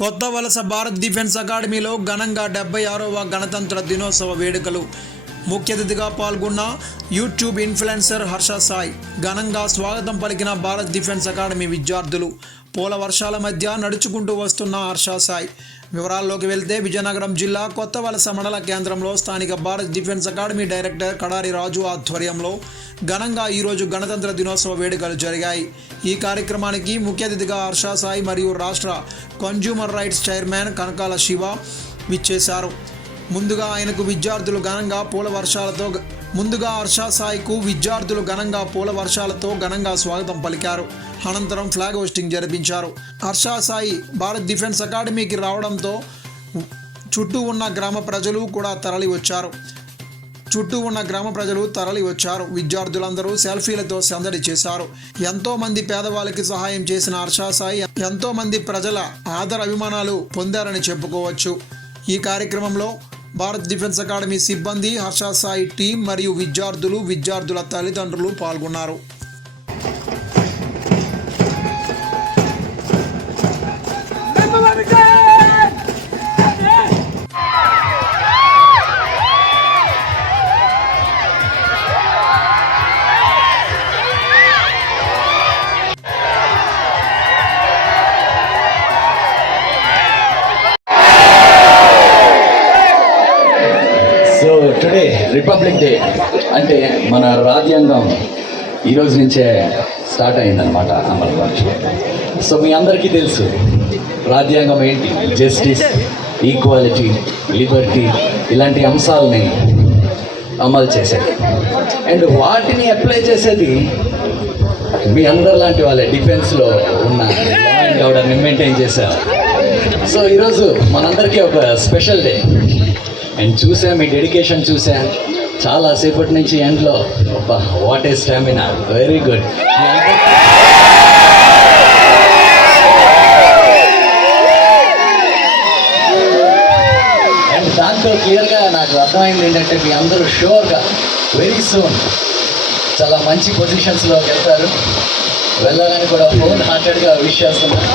కొత్త వలస భారత్ డిఫెన్స్ అకాడమీలో ఘనంగా డెబ్బై ఆరవ గణతంత్ర దినోత్సవ వేడుకలు. ముఖ్య అతిథిగా పాల్గొన్న యూట్యూబ్ ఇన్ఫ్లుయెన్సర్ హర్ష సాయ్. ఘనంగా స్వాగతం పలికిన భారత్ డిఫెన్స్ అకాడమీ విద్యార్థులు. పూల వర్షాల మధ్య నడుచుకుంటూ వస్తున్న హర్ష సాయ్. వివరాల్లోకి వెళ్తే విజయనగరం జిల్లా కొత్త వలస మండల కేంద్రంలో స్థానిక Bharat defence academy director Kadari Raju ఆధ్వర్యంలో ఘనంగా ఈరోజు గణతంత్ర దినోత్సవ వేడుకలు జరిగాయి. ఈ కార్యక్రమానికి ముఖ్య అతిథిగా హర్ష సాయి మరియు రాష్ట్ర consumer rights chairman Kanakala Shiva విచ్చేశారు. ముందుగా ఆయనకు విద్యార్థులు ఘనంగా పూల వర్షాలతో ముందుగా హర్షా సాయికు విద్యార్థులు ఘనంగా పూల వర్షాలతో ఘనంగా స్వాగతం పలికారు. అనంతరం ఫ్లాగ్ హోస్టింగ్ జరిపించారు. హర్షా సాయి భారత్ డిఫెన్స్ అకాడమీకి రావడంతో చుట్టూ ఉన్న గ్రామ ప్రజలు కూడా తరలి వచ్చారు. చుట్టూ ఉన్న గ్రామ ప్రజలు తరలి వచ్చారు. విద్యార్థులందరూ సెల్ఫీలతో సందడి చేశారు. ఎంతో మంది పేదవాళ్ళకి సహాయం చేసిన హర్షా సాయి ఎంతో మంది ప్రజల ఆదర అభిమానాలు పొందారని చెప్పుకోవచ్చు. ఈ కార్యక్రమంలో భారత్ డిఫెన్స్ అకాడమీ సిబ్బంది హర్షాసాయి టీం మరియు విద్యార్థులు విద్యార్థుల తల్లిదండ్రులు పాల్గొన్నారు. డే టుడే రిపబ్లిక్ డే అంటే మన రాజ్యాంగం ఈరోజు నుంచే స్టార్ట్ అయిందనమాట అమలు పరచడం సో మీ అందరికీ తెలుసు రాజ్యాంగం ఏంటి? జస్టిస్ ఈక్వాలిటీ లిబర్టీ ఇలాంటి అంశాలని అమలు చేసేది అండ్ వాటిని అప్లై చేసేది మీ అందరు లాంటి వాళ్ళే డిఫెన్స్లో ఉన్న అండ్ ఆర్డర్ని మెయింటైన్ చేశారు. సో ఈరోజు మనందరికీ ఒక స్పెషల్ డే అండ్ చూసా మీ డెడికేషన్ చూసా. చాలా సేపటి నుంచి ఎండ్లో what a stamina very good and దాంతో క్లియర్గా నాకు అర్థమైంది ఏంటంటే మీ అందరూ షూర్గా వెరీ సూన్ చాలా మంచి పొజిషన్స్లో వెళ్తారు. వెళ్ళాలని కూడా హోల్ హార్టెడ్గా విష్ చేస్తున్నాను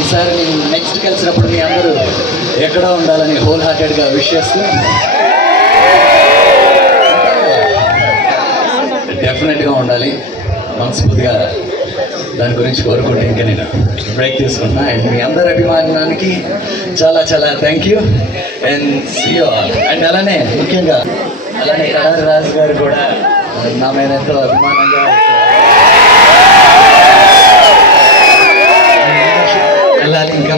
ఈసారి నేను నెక్స్ట్ కలిసినప్పుడు మీ అందరూ ఎక్కడ ఉండాలని హోల్ హార్టెడ్గా విష్ చేస్తూ. డెఫినెట్గా ఉండాలి. మనస్ఫూర్తిగా దాని గురించి కోరుకుంటే ఇంకా నేను బ్రేక్ తీసుకుంటున్నా. అండ్ మీ అందరి అభిమానానికి చాలా చాలా thank you and CEO and అలానే ముఖ్యంగా అలానే కడారి రాజు గారు కూడా నా మీద ఎంతో అభిమానంగా